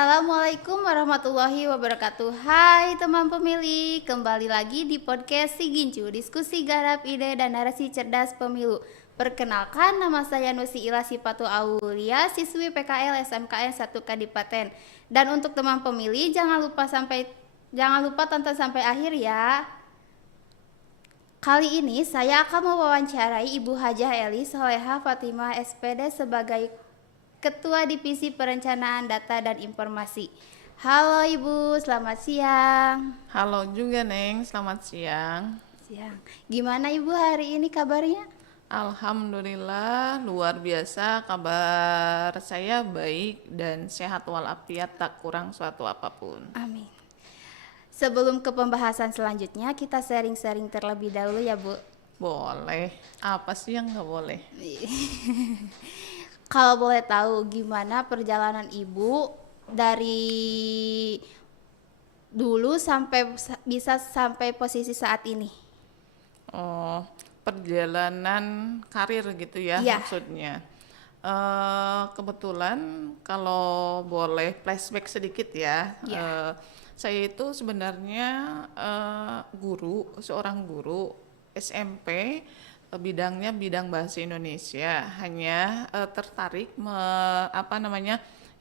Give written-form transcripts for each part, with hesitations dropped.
Assalamualaikum warahmatullahi wabarakatuh. Hai teman pemilih, kembali lagi di podcast Si Gincu, diskusi garap ide dan narasi cerdas pemilu. Perkenalkan, nama saya Nusi Ila Sipatu Aulia, siswi PKL SMKN 1 Kadipaten. Dan untuk teman pemilih, jangan lupa tonton sampai akhir ya. Kali ini saya akan mewawancarai Ibu Hajah Eli Soleha Fatimah SPD sebagai Ketua Divisi Perencanaan Data dan Informasi. Halo Ibu, selamat siang. Halo juga Neng, selamat siang. Siang. Gimana Ibu hari ini kabarnya? Alhamdulillah luar biasa, kabar saya baik dan sehat walafiat, tak kurang suatu apapun. Amin. Sebelum ke pembahasan selanjutnya, kita sharing-sharing terlebih dahulu ya Bu. Boleh, apa sih yang nggak boleh? Kalau boleh tahu gimana perjalanan Ibu dari dulu bisa sampai posisi saat ini? Oh, perjalanan karir gitu ya Iya. maksudnya. Kebetulan kalau boleh flashback sedikit ya, Iya. saya itu sebenarnya seorang guru SMP, bidangnya bidang bahasa Indonesia. Hanya tertarik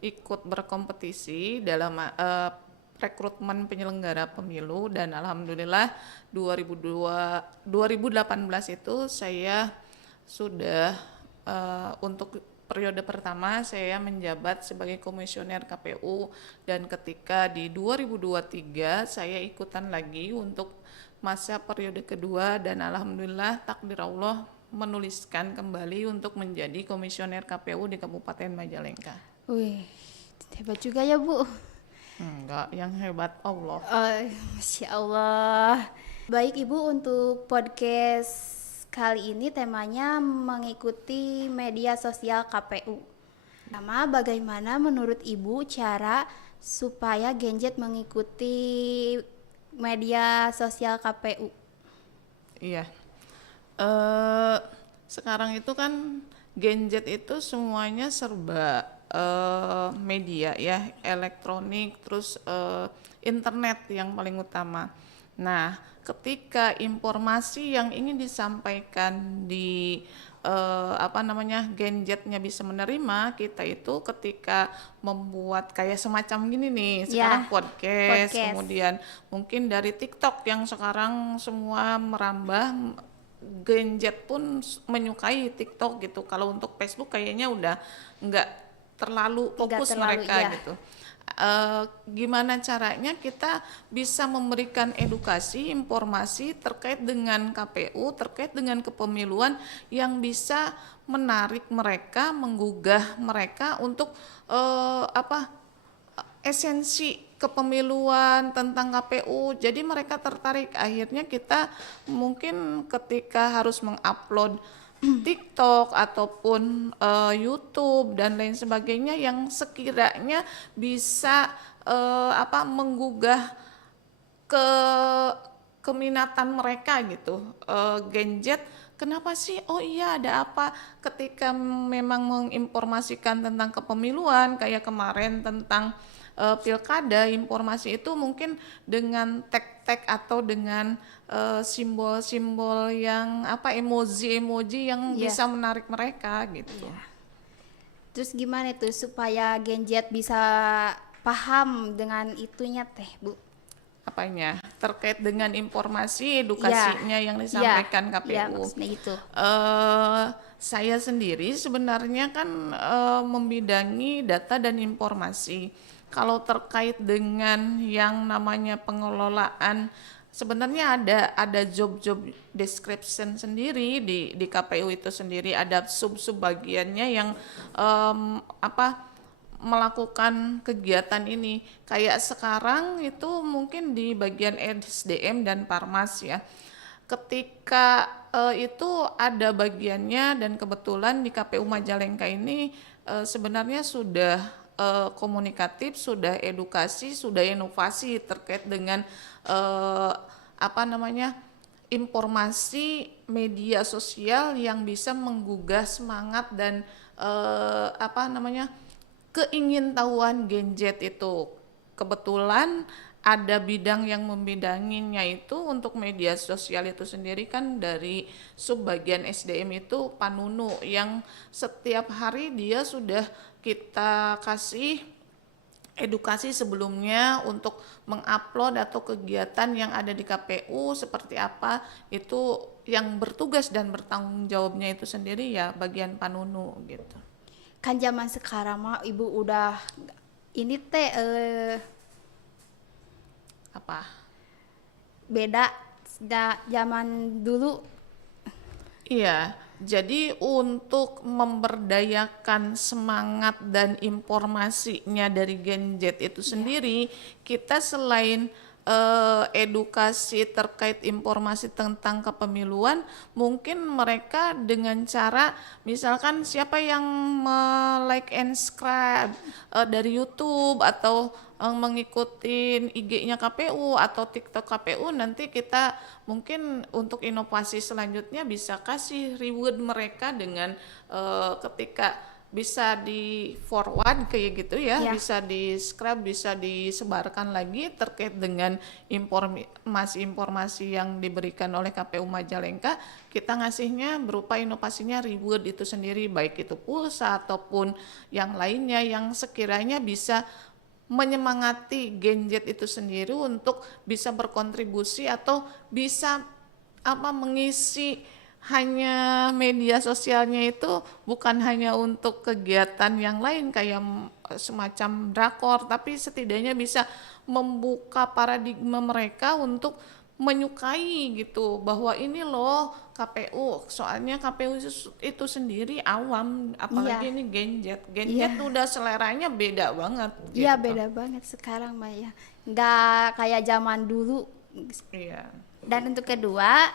ikut berkompetisi dalam rekrutmen penyelenggara pemilu, dan alhamdulillah 2018 itu saya sudah untuk periode pertama saya menjabat sebagai komisioner KPU, dan ketika di 2023 saya ikutan lagi untuk masa periode kedua, dan alhamdulillah takdir Allah menuliskan kembali untuk menjadi komisioner KPU di Kabupaten Majalengka. Wih, hebat juga ya Bu. Enggak, yang hebat Allah. Masya Allah. Baik Ibu, untuk podcast kali ini temanya mengikuti media sosial KPU. Nama, bagaimana menurut Ibu cara supaya Genjet mengikuti media sosial KPU? Iya. Sekarang itu kan Genjet itu semuanya serba media ya, elektronik, terus internet yang paling utama. Nah, ketika informasi yang ingin disampaikan di Genjetnya bisa menerima, kita itu ketika membuat kayak semacam gini nih, sekarang Ya, podcast, podcast. kemudian mungkin dari TikTok yang sekarang semua merambah, Genjet pun menyukai TikTok gitu. Kalau untuk Facebook kayaknya udah nggak terlalu fokus mereka ya. gitu. Gimana caranya kita bisa memberikan edukasi, informasi terkait dengan KPU, terkait dengan kepemiluan yang bisa menarik mereka, menggugah mereka untuk esensi kepemiluan tentang KPU. Jadi mereka tertarik. Akhirnya kita mungkin ketika harus mengupload TikTok ataupun YouTube dan lain sebagainya yang sekiranya bisa menggugah ke keminatan mereka gitu. Genjet, kenapa sih? Oh iya, ada apa? Ketika memang menginformasikan tentang kepemiluan kayak kemarin tentang pilkada, informasi itu mungkin dengan tag-tag atau dengan simbol-simbol yang emoji-emoji yang bisa menarik mereka gitu. Ya. Terus gimana tuh supaya Genjet bisa paham dengan itunya teh Bu? Apanya? Terkait dengan informasi edukasinya yang disampaikan KPU. Ya, maksudnya itu. Saya sendiri sebenarnya kan membidangi data dan informasi. Kalau terkait dengan yang namanya pengelolaan, sebenarnya ada job description sendiri di KPU itu sendiri, ada sub bagiannya yang melakukan kegiatan ini. Kayak sekarang itu mungkin di bagian SDM dan Parmas ya. Ketika itu ada bagiannya, dan kebetulan di KPU Majalengka ini sebenarnya sudah komunikatif, sudah edukasi, sudah inovasi terkait dengan informasi media sosial yang bisa menggugah semangat dan keingintahuan Gen Z itu. Kebetulan ada bidang yang membidanginya itu untuk media sosial itu sendiri kan dari subbagian SDM itu Panunu yang setiap hari dia sudah kita kasih edukasi sebelumnya untuk mengupload atau kegiatan yang ada di KPU seperti apa, itu yang bertugas dan bertanggung jawabnya itu sendiri ya bagian Panunu gitu. Kan zaman sekarang mah ibu udah ini teh Apa? beda zaman dulu. Iya, jadi untuk memberdayakan semangat dan informasinya dari Gen Z itu sendiri, kita selain edukasi terkait informasi tentang kepemiluan, mungkin mereka dengan cara misalkan siapa yang like and subscribe dari YouTube atau mengikuti IG-nya KPU atau TikTok KPU, nanti kita mungkin untuk inovasi selanjutnya bisa kasih reward mereka dengan ketika bisa di forward kayak gitu ya, Ya. bisa di scrap, bisa disebarkan lagi terkait dengan informasi-informasi yang diberikan oleh KPU Majalengka, kita ngasihnya berupa inovasinya reward itu sendiri, baik itu pulsa ataupun yang lainnya yang sekiranya bisa menyemangati Gen Z itu sendiri untuk bisa berkontribusi atau bisa mengisi hanya media sosialnya itu bukan hanya untuk kegiatan yang lain kayak semacam drakor, tapi setidaknya bisa membuka paradigma mereka untuk menyukai gitu bahwa ini loh KPU, soalnya KPU itu sendiri awam, apalagi Iya. ini Gen Z. Gen Iya. Z udah seleranya beda banget Iya gitu. beda banget sekarang mah ya. Nggak kayak zaman dulu. Iya. Dan untuk kedua,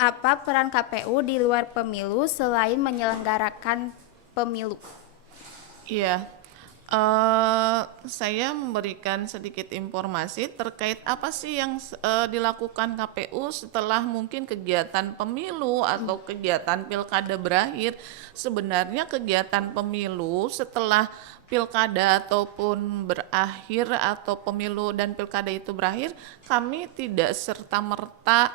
apa peran KPU di luar pemilu selain menyelenggarakan pemilu? Iya, saya memberikan sedikit informasi terkait apa sih yang dilakukan KPU setelah mungkin kegiatan pemilu atau kegiatan pilkada berakhir. Sebenarnya kegiatan pemilu setelah pilkada ataupun berakhir atau pemilu dan pilkada itu berakhir, kami tidak serta-merta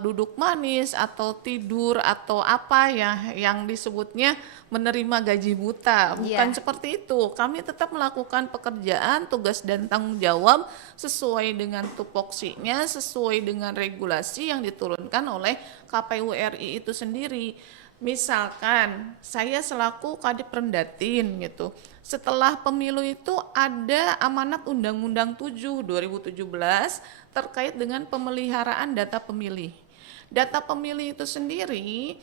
duduk manis atau tidur atau apa ya yang disebutnya menerima gaji buta, bukan Iya. seperti itu. Kami tetap melakukan pekerjaan, tugas dan tanggung jawab sesuai dengan tupoksinya, sesuai dengan regulasi yang diturunkan oleh KPU RI itu sendiri. Misalkan saya selaku Kadip Rendatin gitu, setelah pemilu itu ada amanat Undang-Undang 7 2017 terkait dengan pemeliharaan data pemilih. Data pemilih itu sendiri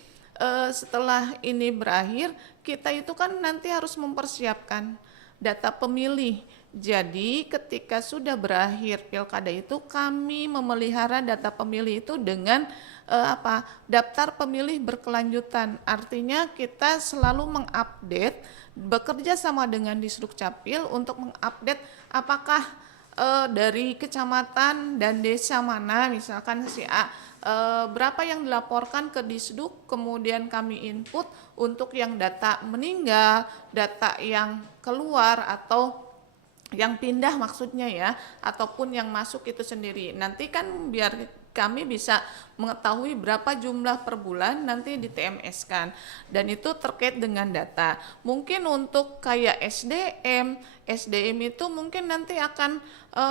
setelah ini berakhir, kita itu kan nanti harus mempersiapkan data pemilih. Jadi ketika sudah berakhir pilkada itu kami memelihara data pemilih itu dengan daftar pemilih berkelanjutan. Artinya kita selalu mengupdate, bekerja sama dengan Disdukcapil untuk mengupdate apakah dari kecamatan dan desa mana, misalkan si A berapa yang dilaporkan ke Disduk, kemudian kami input untuk yang data meninggal, data yang keluar atau yang pindah maksudnya ya, ataupun yang masuk itu sendiri. Nanti kan biar kami bisa mengetahui berapa jumlah per bulan nanti di TMS kan, dan itu terkait dengan data. Mungkin untuk kayak SDM itu mungkin nanti akan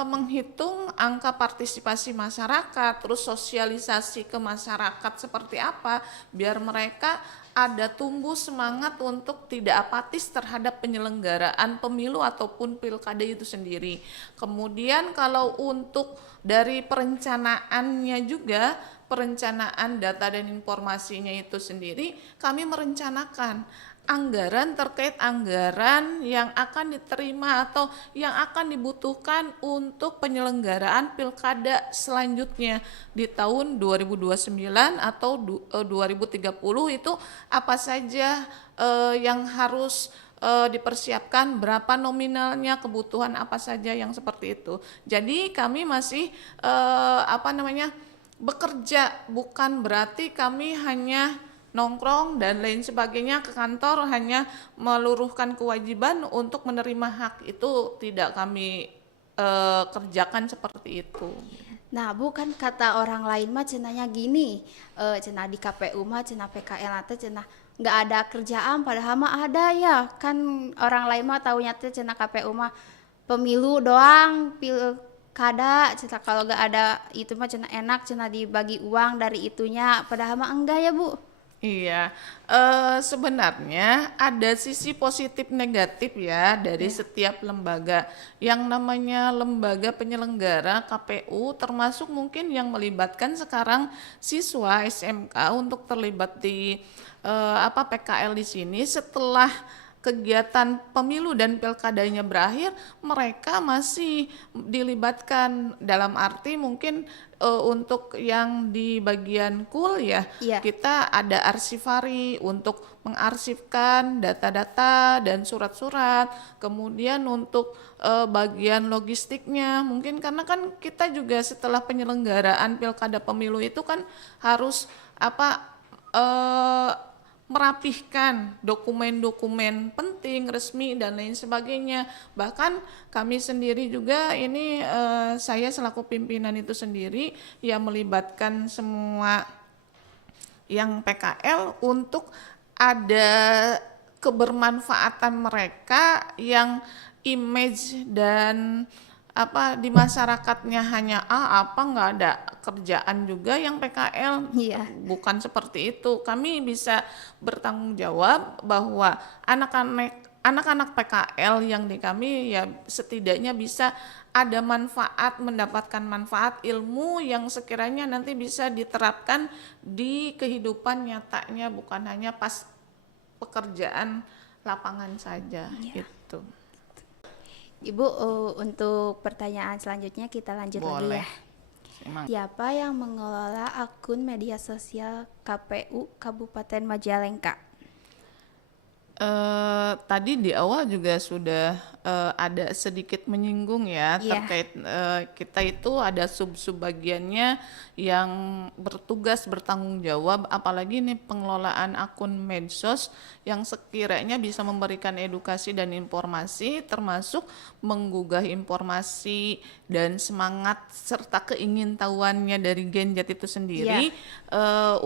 menghitung angka partisipasi masyarakat, terus sosialisasi ke masyarakat seperti apa, biar mereka ada tumbuh semangat untuk tidak apatis terhadap penyelenggaraan pemilu ataupun pilkada itu sendiri. Kemudian kalau untuk dari perencanaannya juga, perencanaan data dan informasinya itu sendiri, kami merencanakan anggaran terkait anggaran yang akan diterima atau yang akan dibutuhkan untuk penyelenggaraan pilkada selanjutnya di tahun 2029 atau 2030 itu apa saja yang harus dipersiapkan, berapa nominalnya, kebutuhan apa saja yang seperti itu. Jadi kami masih bekerja, bukan berarti kami hanya nongkrong dan lain sebagainya, ke kantor hanya meluruhkan kewajiban untuk menerima hak, itu tidak kami kerjakan seperti itu. Nah, bukan kata orang lain mah cenanya gini, cenah di KPU mah cenah PKL teh cenah nggak ada kerjaan, padahal mah ada ya. Kan orang lain mah taunya teh cenah KPU mah pemilu doang, pilkada, cenah kalau nggak ada itu mah cenah enak, cenah dibagi uang dari itunya, padahal mah enggak ya, Bu. Iya, sebenarnya ada sisi positif negatif ya dari Ya. setiap lembaga. Yang namanya lembaga penyelenggara KPU, termasuk mungkin yang melibatkan sekarang siswa SMK untuk terlibat di PKL di sini. Setelah kegiatan pemilu dan pilkadanya berakhir, mereka masih dilibatkan, dalam arti mungkin untuk yang di bagian ya, Iya. kita ada arsivari untuk mengarsipkan data-data dan surat-surat. Kemudian untuk bagian logistiknya, mungkin karena kan kita juga setelah penyelenggaraan pilkada pemilu itu kan harus merapihkan dokumen-dokumen penting, resmi dan lain sebagainya. Bahkan kami sendiri juga ini, saya selaku pimpinan itu sendiri yang melibatkan semua yang PKL untuk ada kebermanfaatan mereka yang image dan di masyarakatnya hanya nggak ada kerjaan juga yang PKL. Iya. Bukan seperti itu. Kami bisa bertanggung jawab bahwa anak-anak PKL yang di kami ya setidaknya bisa ada manfaat, mendapatkan manfaat ilmu yang sekiranya nanti bisa diterapkan di kehidupan nyatanya, bukan hanya pas pekerjaan lapangan saja. Gitu. Ibu, untuk pertanyaan selanjutnya kita lanjut lagi Boleh. ya. Simak. Siapa yang mengelola akun media sosial KPU Kabupaten Majalengka? Tadi di awal juga sudah ada sedikit menyinggung ya, Iya. terkait kita itu ada sub-sub bagiannya yang bertugas bertanggung jawab, apalagi nih pengelolaan akun medsos yang sekiranya bisa memberikan edukasi dan informasi, termasuk menggugah informasi dan semangat serta keingintahuannya dari Genjat itu sendiri.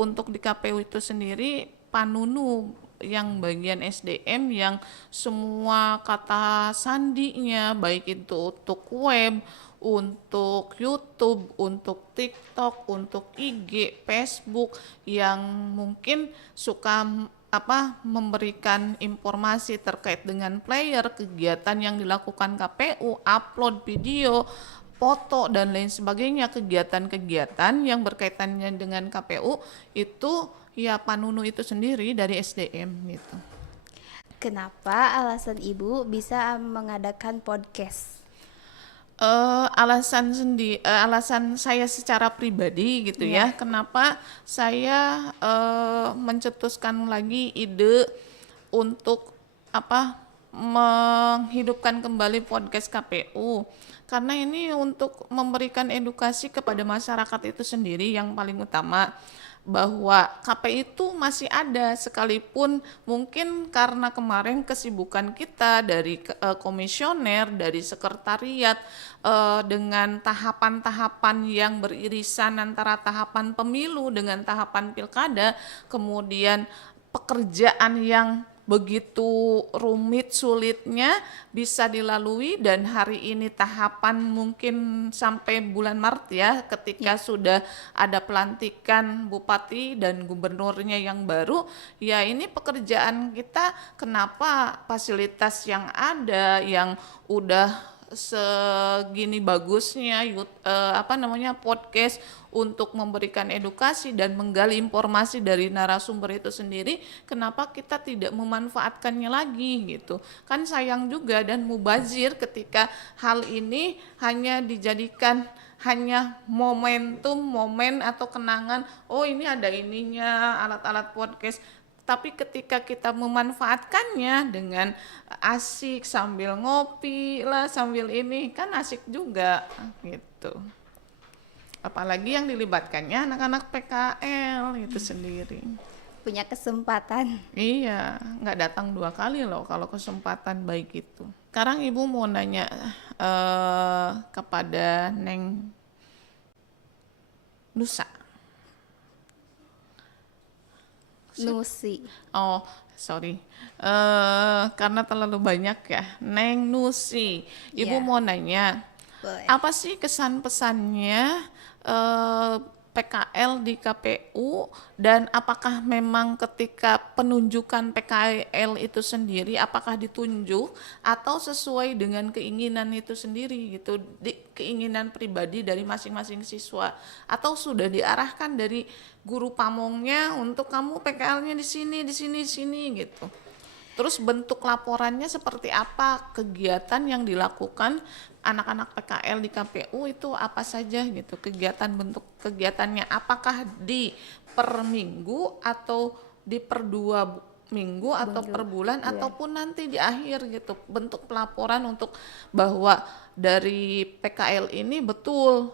Untuk di KPU itu sendiri, Panunu yang bagian SDM yang semua kata sandinya, baik itu untuk web, untuk YouTube, untuk TikTok, untuk IG, Facebook, yang mungkin suka memberikan informasi terkait dengan player, kegiatan yang dilakukan KPU, upload video, foto dan lain sebagainya, kegiatan-kegiatan yang berkaitannya dengan KPU itu ya Panunu itu sendiri dari SDM gitu. Kenapa alasan Ibu bisa mengadakan podcast? Alasan saya secara pribadi gitu ya, kenapa saya mencetuskan lagi ide untuk menghidupkan kembali podcast KPU, karena ini untuk memberikan edukasi kepada masyarakat itu sendiri yang paling utama, bahwa KPI itu masih ada, sekalipun mungkin karena kemarin kesibukan kita dari komisioner, dari sekretariat, dengan tahapan-tahapan yang beririsan antara tahapan pemilu dengan tahapan pilkada, kemudian pekerjaan yang begitu rumit sulitnya bisa dilalui, dan hari ini tahapan mungkin sampai bulan Maret ya, ketika sudah ada pelantikan bupati dan gubernurnya yang baru, ya ini pekerjaan kita, kenapa fasilitas yang ada yang udah segini bagusnya podcast untuk memberikan edukasi dan menggali informasi dari narasumber itu sendiri, kenapa kita tidak memanfaatkannya lagi gitu. Kan sayang juga dan mubazir ketika hal ini hanya dijadikan hanya momen atau kenangan, oh ini ada ininya alat-alat podcast. Tapi ketika kita memanfaatkannya dengan asik sambil ngopi lah, sambil ini, kan asik juga gitu. Apalagi yang dilibatkannya anak-anak PKL itu sendiri. punya kesempatan. Iya, nggak datang 2 kali loh kalau kesempatan baik itu. Sekarang Ibu mau nanya kepada Neng Nusa. Nusi. Oh, sorry. Karena terlalu banyak ya. Neng Nusi. Ibu Iya. mau nanya, Boleh. apa sih kesan pesannya PKL di KPU, dan apakah memang ketika penunjukan PKL itu sendiri apakah ditunjuk atau sesuai dengan keinginan itu sendiri gitu, keinginan pribadi dari masing-masing siswa, atau sudah diarahkan dari guru pamongnya untuk kamu PKL-nya di sini gitu. Terus bentuk laporannya seperti apa, kegiatan yang dilakukan anak-anak PKL di KPU itu apa saja gitu, bentuk kegiatannya, apakah di per minggu atau di per 2 minggu atau per bulan ataupun nanti di akhir gitu, bentuk pelaporan untuk bahwa dari PKL ini betul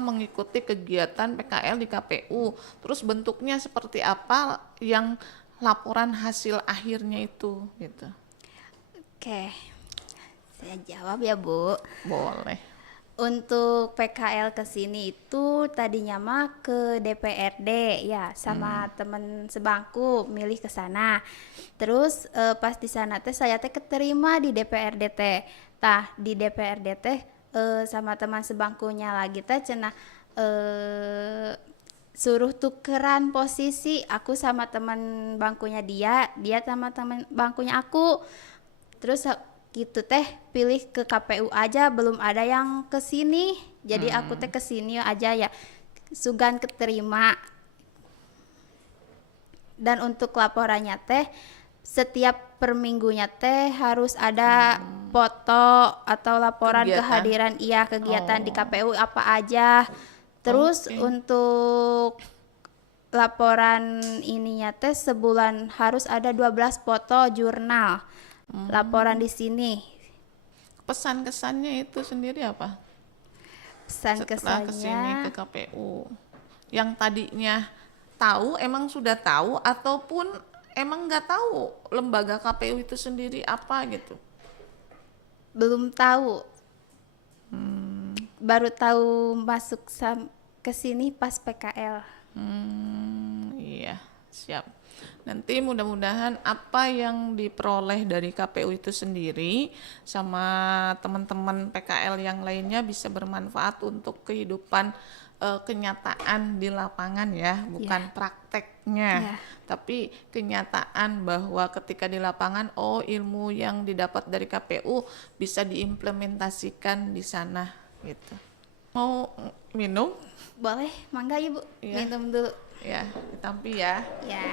mengikuti kegiatan PKL di KPU, terus bentuknya seperti apa yang laporan hasil akhirnya itu gitu. Oke, saya jawab ya Bu. Boleh. Untuk PKL ke sini itu tadinya mah ke DPRD ya, sama temen sebangku milih ke sana. Terus pas di sana teh saya teh keterima di DPRD teh. Tah di DPRD teh sama teman sebangkunya lagi teh cenah suruh tukeran posisi, aku sama teman bangkunya dia sama teman bangkunya aku. Terus gitu teh pilih ke KPU aja, belum ada yang ke sini. Jadi aku teh ke sini aja ya. Sugan keterima. Dan untuk laporannya teh setiap per minggunya teh harus ada foto atau laporan Kegiatan. kegiatan di KPU apa aja. Terus untuk laporan ininya teh sebulan harus ada 12 foto jurnal laporan di sini. Pesan kesannya itu sendiri apa? Pesan Setelah kesini kesannya ke KPU, yang tadinya tahu emang sudah tahu ataupun emang nggak tahu lembaga KPU itu sendiri apa gitu? belum tahu, baru tahu masuk ke sini pas PKL. Iya, siap. Nanti mudah-mudahan apa yang diperoleh dari KPU itu sendiri sama teman-teman PKL yang lainnya bisa bermanfaat untuk kehidupan kenyataan di lapangan ya, bukan prakteknya, tapi kenyataan bahwa ketika di lapangan, ilmu yang didapat dari KPU bisa diimplementasikan di sana gitu. Mau minum? Boleh, mangga Ibu. Iya. Minum dulu. Ya, ditampi ya. Ya.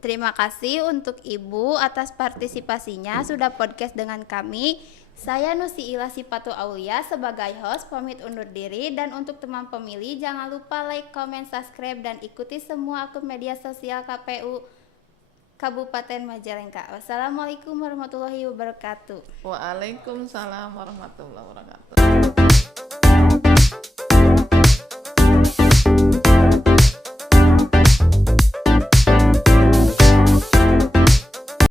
Terima kasih untuk Ibu atas partisipasinya sudah podcast dengan kami. Saya Nusi Ila Sipatu Aulia sebagai host pamit undur diri, dan untuk teman pemilih jangan lupa like, comment, subscribe dan ikuti semua akun media sosial KPU Kabupaten Majalengka. Wassalamualaikum warahmatullahi wabarakatuh. Waalaikumsalam warahmatullahi wabarakatuh.